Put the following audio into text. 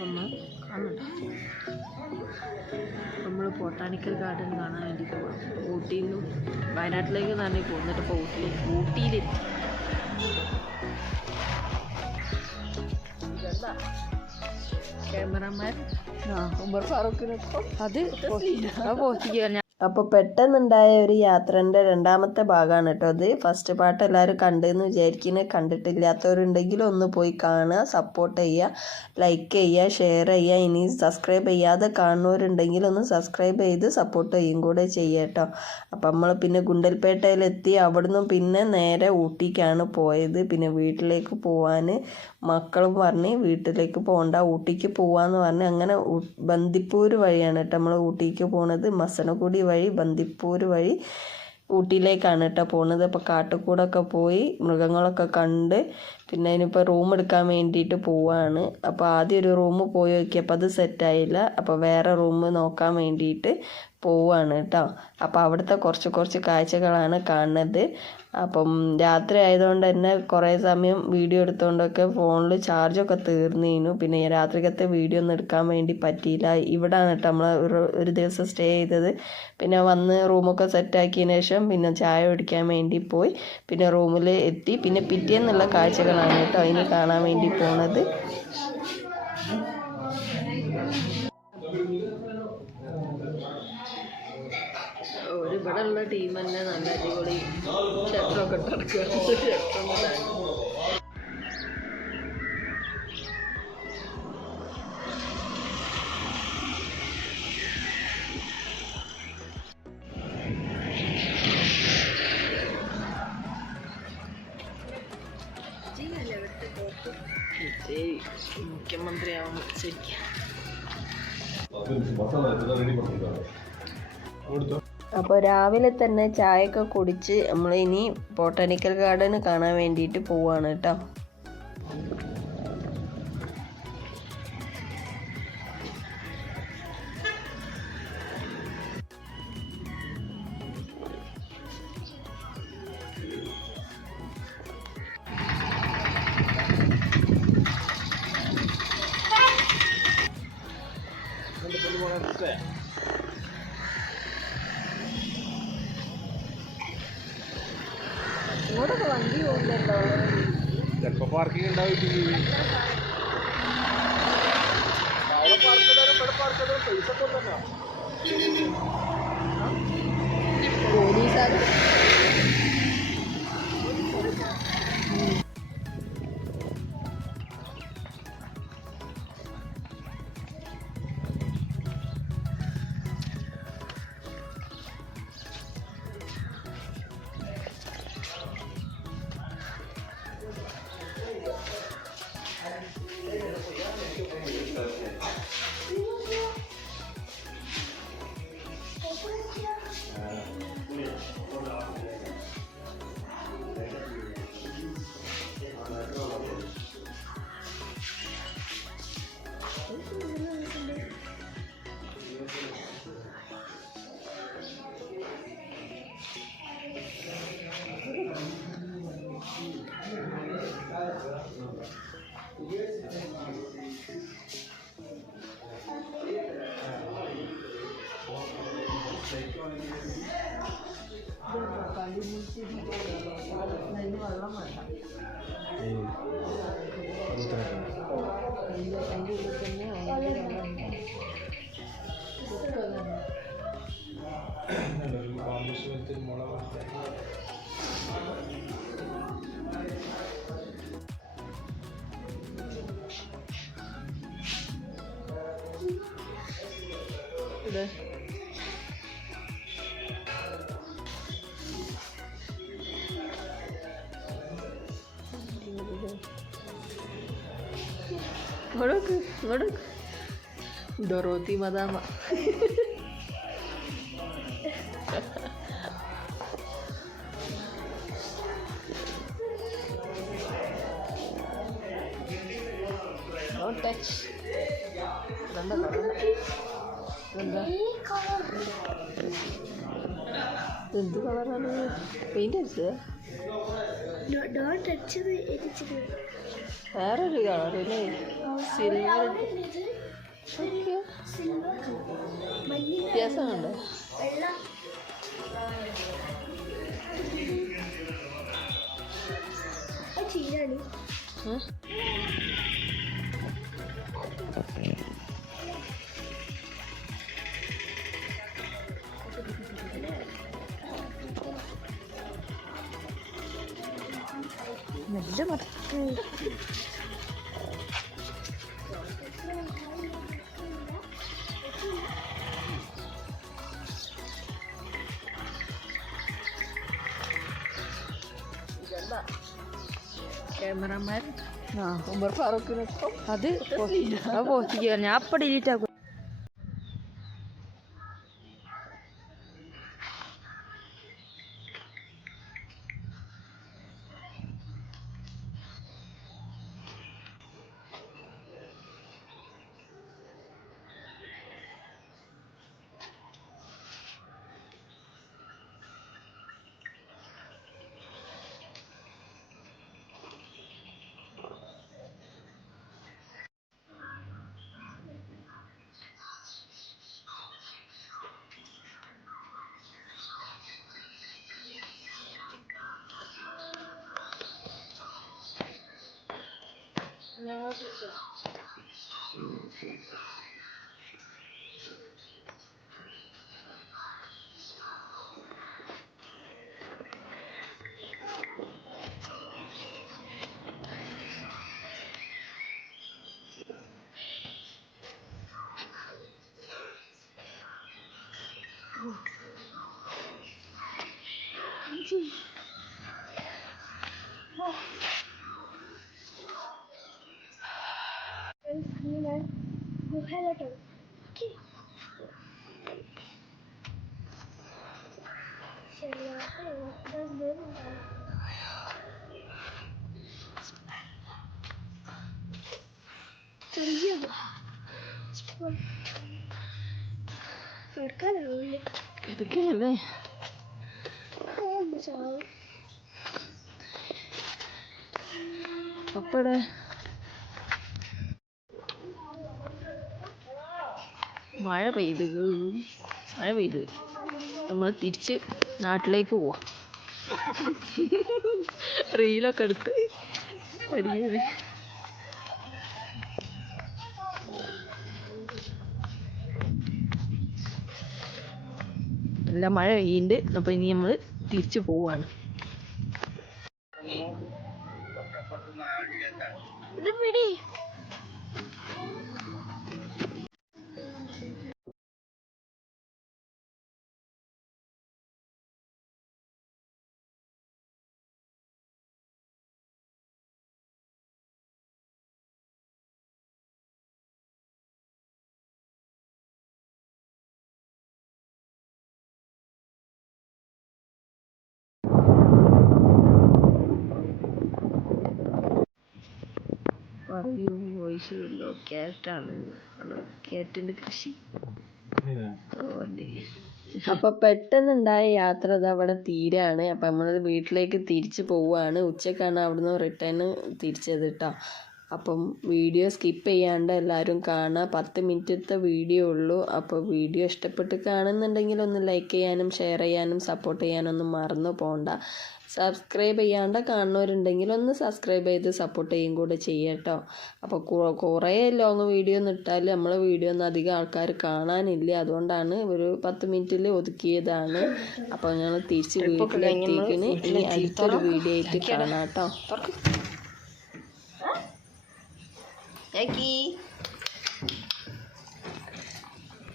ഒന്ന് കാണണ്ട നമ്മൾ ബൊട്ടാണിക്കൽ ഗാർഡൻ കാണാൻ വേണ്ടിയിട്ട് പോകണം ഊട്ടിയിൽ നിന്നും വയനാട്ടിലേക്ക് തന്നെ പോകുന്നിട്ട് ഇപ്പോൾ ഊട്ടിയിലേക്ക് ഊട്ടിയിലെത്തി ക്യാമറമാൻ ഉമർ ഫാറൂഖിനൊപ്പം അത് പോസ്റ്റ് അപ്പോൾ പെട്ടെന്നുണ്ടായ ഒരു യാത്രന്റെ രണ്ടാമത്തെ ഭാഗമാണ് കേട്ടോ അത് ഫസ്റ്റ് പാർട്ട് എല്ലാവരും കണ്ടെന്ന് വിചാരിക്കുന്നത് കണ്ടിട്ടില്ലാത്തവരുണ്ടെങ്കിൽ ഒന്ന് പോയി കാണുക സപ്പോർട്ട് ചെയ്യുക ലൈക്ക് ചെയ്യുക ഷെയർ ചെയ്യുക. ഇനി സബ്സ്ക്രൈബ് ചെയ്യാതെ കാണുന്നവരുണ്ടെങ്കിൽ ഒന്ന് സബ്സ്ക്രൈബ് ചെയ്ത് സപ്പോർട്ട് ചെയ്യും കൂടെ ചെയ്യുക കേട്ടോ. അപ്പം നമ്മൾ പിന്നെ ഗുണ്ടൽപേട്ടയിലെത്തി. അവിടുന്ന് പിന്നെ നേരെ ഊട്ടിക്കാണ് പോയത്. പിന്നെ വീട്ടിലേക്ക് പോവാൻ മക്കളും പറഞ്ഞ് വീട്ടിലേക്ക് പോകണ്ട ഊട്ടിക്ക് പോവാന്ന് പറഞ്ഞ് അങ്ങനെ ബന്ദിപ്പൂർ വഴിയാണ് കേട്ടോ നമ്മൾ ഊട്ടിക്ക് പോണത്. മസനഗുഡി വഴി ബന്ദിപ്പൂർ വഴി ഊട്ടിയിലേക്കാണ് കേട്ടോ പോണത്. അപ്പോൾ കാട്ടുകൂടൊക്കെ പോയി മൃഗങ്ങളൊക്കെ കണ്ട് പിന്നെ അതിനിപ്പോൾ റൂം എടുക്കാൻ വേണ്ടിയിട്ട് പോവാണ്. അപ്പോൾ ആദ്യം ഒരു റൂം പോയി നോക്കിയപ്പോൾ അത് സെറ്റായില്ല അപ്പോൾ വേറെ റൂം നോക്കാൻ വേണ്ടിയിട്ട് പോവാണ് കേട്ടോ അപ്പോൾ അവിടുത്തെ കുറച്ച് കുറച്ച് കാഴ്ചകളാണ് കാണുന്നത്. അപ്പം രാത്രി ആയതുകൊണ്ട് തന്നെ കുറേ സമയം വീഡിയോ എടുത്തുകൊണ്ടൊക്കെ ഫോണിൽ ചാർജൊക്കെ തീർന്നിരുന്നു പിന്നെ രാത്രിക്കത്തെ വീഡിയോ ഒന്നും എടുക്കാൻ വേണ്ടി പറ്റിയില്ല. ഇവിടാണ് കേട്ടോ നമ്മൾ ഒരു ഒരു ദിവസം സ്റ്റേ ചെയ്തത്. പിന്നെ വന്ന് റൂമൊക്കെ സെറ്റാക്കിയതിന് ശേഷം പിന്നെ ചായ കുടിക്കാൻ വേണ്ടി പോയി. പിന്നെ റൂമിൽ എത്തി. പിന്നെ പിറ്റേന്നുള്ള കാഴ്ചകളാണ് കേട്ടോ ഇനി കാണാൻ വേണ്ടി പോണത്. ഇവിടെ ഉള്ള ടീം തന്നെ നല്ല അടിപൊളി ഷട്ടറൊക്കെ ഇട്ടെടുക്കുക വിജയ് മുഖ്യമന്ത്രിയാവുന്നു ശരിക്കും അപ്പോൾ രാവിലെ തന്നെ ചായയൊക്കെ കുടിച്ച് നമ്മൾ ഇനി ബോട്ടാണിക്കൽ ഗാർഡൻ കാണാൻ വേണ്ടിയിട്ട് പോവാണ് കേട്ടോ. ഇങ്ങോട്ടൊക്കെ വണ്ടി പോകുന്നുണ്ടോ ചിലപ്പോ പാർക്കിംഗ് ഉണ്ടാവില്ല പോലീസുകാർ 哎，是的。哎，哎，你昨天呢？我昨。那个。વડુક વડુક દરોતી બધામાં டச் ரெண்டு கலர் பெயிண்ட் அடிச்சு വേറൊരു കളറല്ലേ സിൽവർ വ്യത്യാസമുണ്ടോ? ഉം? നല്ല മറക്കും ക്യാമറമാൻ ആ. ഉമർ ഫാറൂഖിനൊപ്പം. അത് അപ്പോ ഞാൻ അപ്പം ഡിലീറ്റ് ആക്കും. 谢谢。谢谢。É do relator. Aqui. Das vezes, Entendido? Por caralho. Do que, velho? Vamos, pessoal. Papai. മഴ പെയ്ത്. മഴ പെയ്ത്. നമ്മൾ തിരിച്ച് നാട്ടിലേക്ക് പോവാം. റീലൊക്കെ എടുത്ത് വരികയാണ് നല്ല മഴ പെയ്യുന്നുണ്ട് അപ്പോൾ ഇനി നമ്മൾ തിരിച്ചു പോവാണ്. ഇത് പിടി. വോയിസ് ഉണ്ടോ ആണ് കേട്ടിന്റെ കൃഷി. അപ്പൊ പെട്ടെന്നുണ്ടായ യാത്ര അത് അവിടെ തീരാണ്. അപ്പൊ നമ്മൾ വീട്ടിലേക്ക് തിരിച്ചു പോവാണ്. ഉച്ചക്കാണ് അവിടുന്ന് റിട്ടേൺ തിരിച്ചത് കേട്ടോ അപ്പം വീഡിയോ സ്കിപ്പ് ചെയ്യാണ്ട് എല്ലാവരും കാണുക പത്ത് മിനിറ്റത്തെ വീഡിയോ ഉള്ളൂ. അപ്പോൾ വീഡിയോ ഇഷ്ടപ്പെട്ട് കാണുന്നുണ്ടെങ്കിൽ ഒന്ന് ലൈക്ക് ചെയ്യാനും ഷെയർ ചെയ്യാനും സപ്പോർട്ട് ചെയ്യാനും ഒന്നും മറന്നു പോകണ്ട സബ്സ്ക്രൈബ് ചെയ്യാണ്ട് കാണുന്നവരുണ്ടെങ്കിൽ ഒന്ന് സബ്സ്ക്രൈബ് ചെയ്ത് സപ്പോർട്ട് ചെയ്യും കൂടെ ചെയ്യട്ടോ അപ്പോൾ കുറേ ലോങ് വീഡിയോ ഒന്നും ഇട്ടാൽ നമ്മളെ വീഡിയോ ഒന്നും അധികം ആൾക്കാർ കാണാനില്ല. അതുകൊണ്ടാണ് ഒരു പത്ത് മിനിറ്റിൽ ഒതുക്കിയതാണ്. അപ്പോൾ ഞങ്ങൾ തിരിച്ച് വീട്ടിലെത്തിക്കുന്നു ഇനി അടുത്തൊരു വീഡിയോ ആയിട്ട് കാണാം കേട്ടോ.